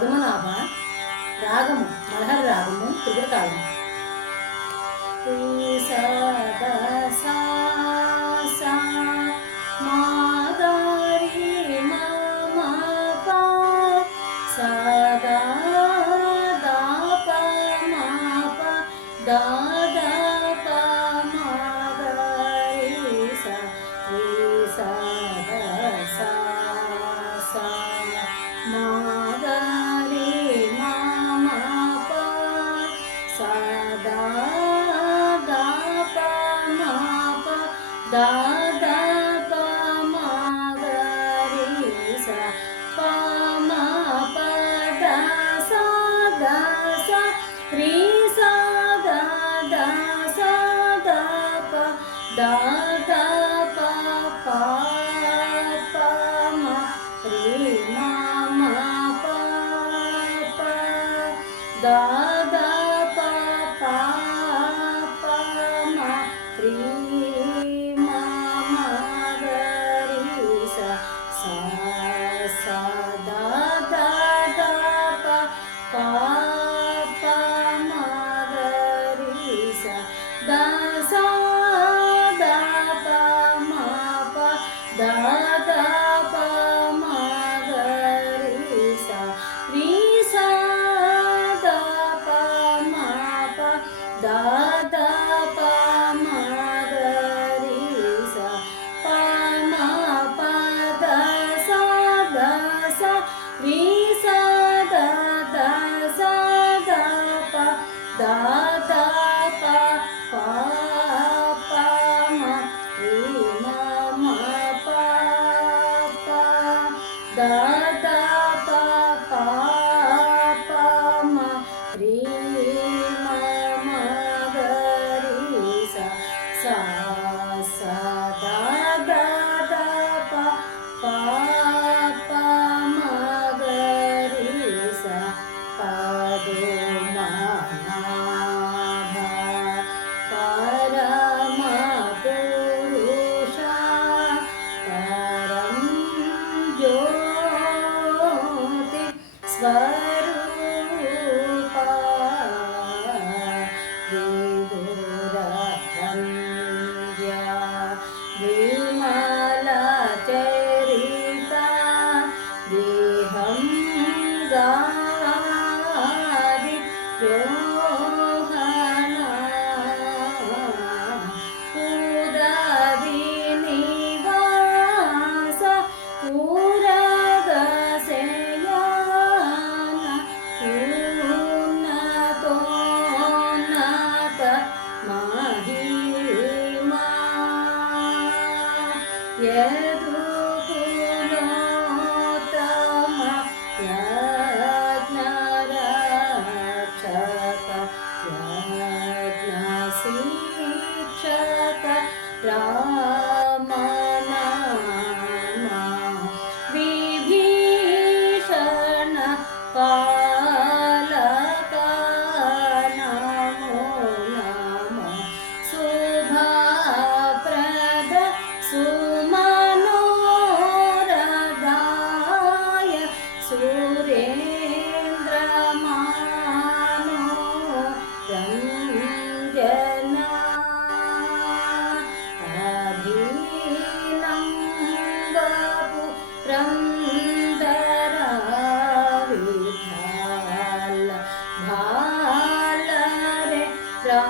పద్మనాభ రాగము మలహర రాగము త్రిపుర తాళము. సా గా సా సా మా గా రి మా మా పా సా గా దా పా మా పా దా దా పా మా గా రి సా గా సా సా మా గా రి మా మా పా సా దా దా పా మా పా దా దా పా మా గా రి సా పా మా పా దా సా గా సా రి సా గా దా సా దా పా దా దా పా పా పా మా రి మా మా పా పా దా దా పా పా పా మా రి మా మా గా రి సా సా సా దా దా దా పా పా పా మా గా రి సా దా సా దా పా మా పా దా దా పా మా గా రి సా రి సా దా పా మా పా దా దా పా మా గా రి సా పా మా పా దా సా దా సా రి సా దా దా సా దా పా దా దా పా పా పా మా రి మా మా పా పా దా దా పా పా పా మా రి మా మా గా రి సా సా సా దా దా దా పా పా పా మా గా రి సా పా దో మా నా భా పరమ పురుష పరం జ్యోతి స్వరూప విదుర వంద్య విమల చరిత దేహం గాది రోహణ ఉదవి నివాస ఉరగ శయన ఉన్నతోన్నత మహిమా యదుకులోత్తమ యజ్ఞరక్షక యజ్ఞశిక్షక రాಮ ನಾಮ ವಿಭೀಷಣ ಪಾಲಕ ನಮೋ ನಮ ಶುಭಪ್ರದ ಸುಮನೋರದಾಯ ಸುರೇಂದ್ರ ಮಾನೋ ರಂಜನ ಅಭಿನಂಬಪು ರಂದರ ವಿಠಲ ಭಾಲರೆ ರಾ